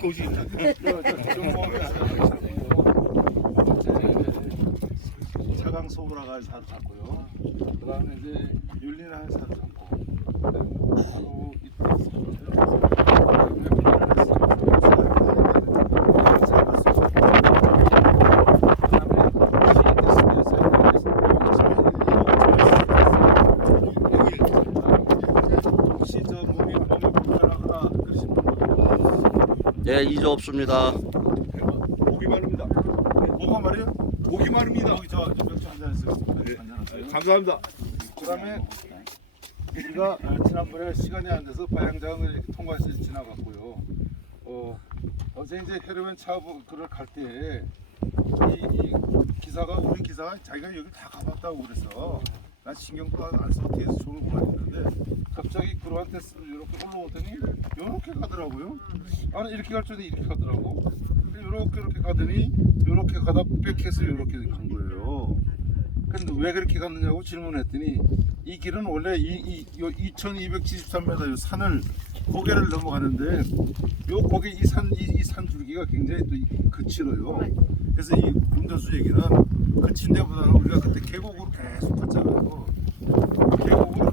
고시 차강 소브라가 사로 잡고요. 그다음에 이제 율리나 사로 잡고. 그다음에 바로 이때 혹시 저 몸이 몸이 불편하거나 그러신 분들 예, 이조 없습니다. 목이 마릅니다. 뭐가 말이요? 목이 마릅니다. 여기 저 맥주 한잔 했어요. 한잔 감사합니다. 그다음에 우리가 어, 지난번에 시간이 안 돼서 바양장을 이렇게 통과해서 지나갔고요. 어, 어제 이제 헤르멘 차업을 갈때 이, 이 기사가 우리 기사가 자기가 여기 다 가봤다고 그래서 난 신경도 안 계속 좋은 거만 했는데 갑자기 그로한테스 이렇게 올라오더니 이렇게 가더라고요. 아니 이렇게 갈 줄은 이렇게 가더라고. 이렇게 이렇게 가더니 이렇게 가다 백해서 이렇게 간 거예요. 근데 왜 그렇게 갔느냐고 질문했더니 이 길은 원래 이, 이, 요 2273m 요 산을 고개를 넘어가는데 요 고개 이 산 이 산 줄기가 굉장히 또 이- 거칠어요. 그래서 이 운전수 얘기는 거친 데보다는 우리가 그때 계곡으로 계속 갔잖아요. 계곡으로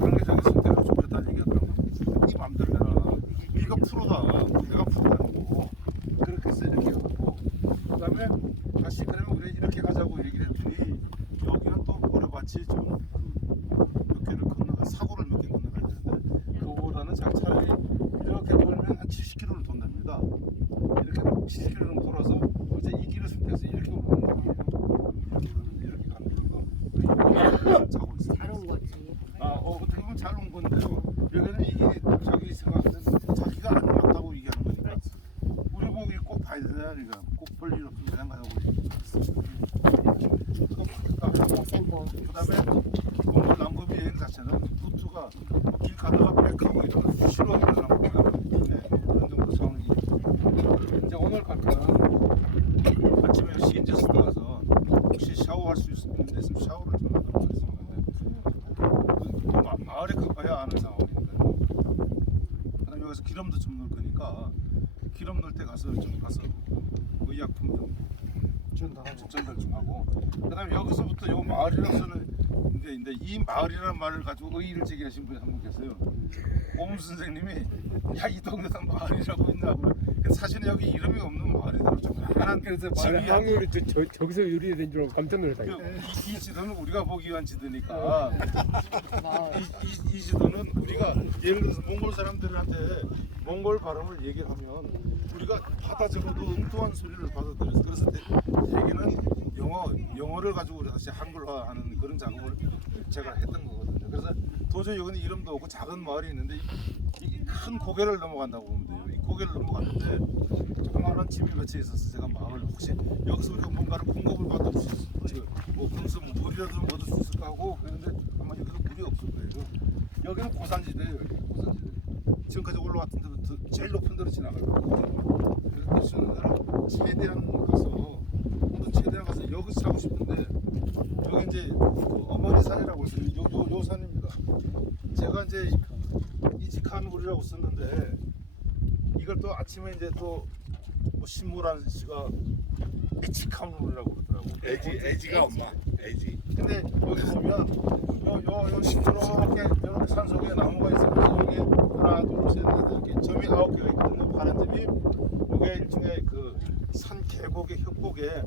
30km 걸어서 이제 이 길을 선택해서 이렇게 올라오는 거예요. 이렇게 가는 거. 자고 있어. 잘온 거지. 아, 어, 어떻게 보면 잘 온 건데요. 여기는 이게 자기 생각은 자기가 안 맞다고 얘기하는 거니까. 우리 보기 꼭 봐야 되나 우리가 꼭 볼일로 그냥 가자고. 그다음에 공부 남부비 여행 자체는 부트가 길 가다가 백하고 이러면 싫어하는 사람 아침에 시인제스 가서 혹시 샤워할 수 있으면 있으면 샤워를 좀 하도록 하겠습니다. 또 마- 마을에 가봐야 아는 상황인데. 그다음에 여기서 기름도 좀 넣을 거니까 기름 넣을 때 가서 좀 가서 의약품 좀 전달 좀 하고 그다음에 여기서부터 요 마을이라서는 근데, 근데 이 마을이라는 말을 가지고 의의를 제기하신 분이 한 분 계세요. 오문 선생님이 야 이 동네다 마을이라고 있냐고. 근데 사실은 여기 이름이 없는 마을이더라고. 좀 하나는 그래서 집이 말의 확률이 저, 저, 저기서 유리된 줄 알고 깜짝 놀랐다. 그, 이, 이 지도는 우리가 보기 위한 지도니까 아, 이, 이, 이 지도는 우리가 예를 들어서 몽골 사람들한테 몽골 발음을 얘기하면 우리가 받아 적어도 엉뚱한 소리를 받아들여서 그래서 대, 대개는 영어 영어를 가지고 다시 한글화하는 그런 작업을 제가 했던 거거든요. 그래서 도저히 여기는 이름도 없고 작은 마을이 있는데 이 큰 고개를 넘어간다고 보면 돼요. 이 고개를 넘어갔는데 조그마한 집이 몇채 있어서 제가 마음을 혹시 여기서 우리가 뭔가를 공급을 받을 수 있을 뭐뭐 물이라도 얻을 수 있을까 하고 그랬는데 아마 여기서 물이 없을 거예요. 여기는 고산지대예요. 고산지대. 지금까지 올라왔던 데부터 제일 높은 데로 지나가요. 그래서 대신에 최대한 가서 오늘 최대한 가서 여기서 자고 싶은데 여기 이제 그 어머니 산이라고 있어요. 요, 요, 요 산입니다. 제가 이제 이직한 우리라고 썼는데 이걸 또 아침에 이제 또 뭐 신무란 씨가 이직한 우리라고 그러더라고. 애지 애지가 엄마 애지 근데 여기 보면 요 요요 이렇게 이렇게 산 속에 나무가 있어서 여기 하나 둘셋넷 이렇게 점이 아홉 개가 있거든요. 파란 점이 이게 일종의 그 산 계곡의 협곡에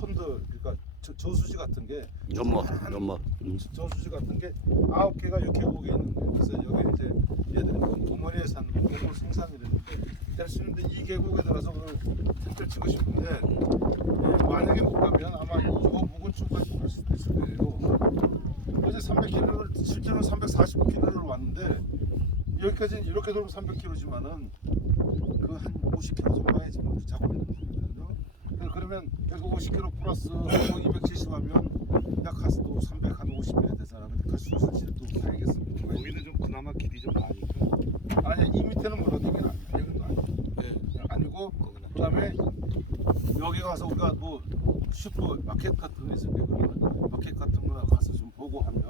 펀드 그러니까 저, 저수지 같은 게 연못, 연못. 음. 저수지 같은 게 아홉 개가 이 계곡에 있는 거예요. 그래서 여기 이제 얘들은 그 어머니의 산, 계곡 생산이라는데 될수 있는데 이 계곡에 들어서 오늘 텐트를 치고 싶은데 예, 만약에 못 가면 아마 이 묵은 쪽까지 갈 수도 있을 거예요. 어제 300km를 실제로 340km를 왔는데 여기까지는 이렇게 돌면 300km지만은 그 한 50km 정도에 지금 자고 있는 거거든요. 그래서 그러면 여기 50km 플러스 270 하면 약 가서 또 300, 한 50km 되잖아. 근데 갈수 있을지 또 봐야겠습니다. 여기는 좀 그나마 길이 좀 나니까 아니 이 밑에는 이게 아니야. 여기도 아니고. 아니고 그 다음에 여기 가서 우리가 뭐 슈퍼 마켓 같은 거 있을 거예요. 그러면 마켓 같은 거 가서 좀 보고 하면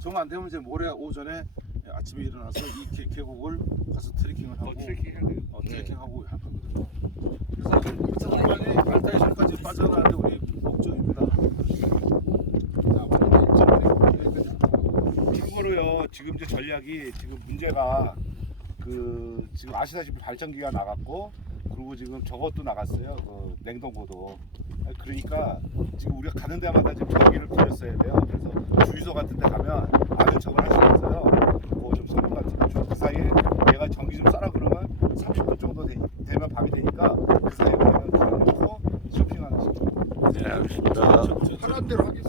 정 안 되면 이제 모레 오전에 아침에 일어나서 이 계, 계곡을 가서 트레킹을 하고 더 트레킹 해야 돼요. 어, 트레킹하고 할 거거든요. 그래서 게 우리 목적입니다. 자, 참고로요 지금 이제 전략이 지금 문제가 그 지금 아시다시피 발전기가 나갔고 그리고 지금 저것도 나갔어요. 그 냉동고도. 아니, 그러니까 지금 우리가 가는 데마다 지금 전기를 돌렸어야 돼요. 그래서 주유소 같은 데 가면 아는 척을 있어요. 뭐좀 선물 같은 거그 사이에 얘가 전기 좀 싸라 그러면 30분 정도 되, 되면 밤이 되니까 그 사이에 우리가 돈 넣고 쇼핑하는 식으로 네, 알겠습니다. 하란 대로 하겠습니다.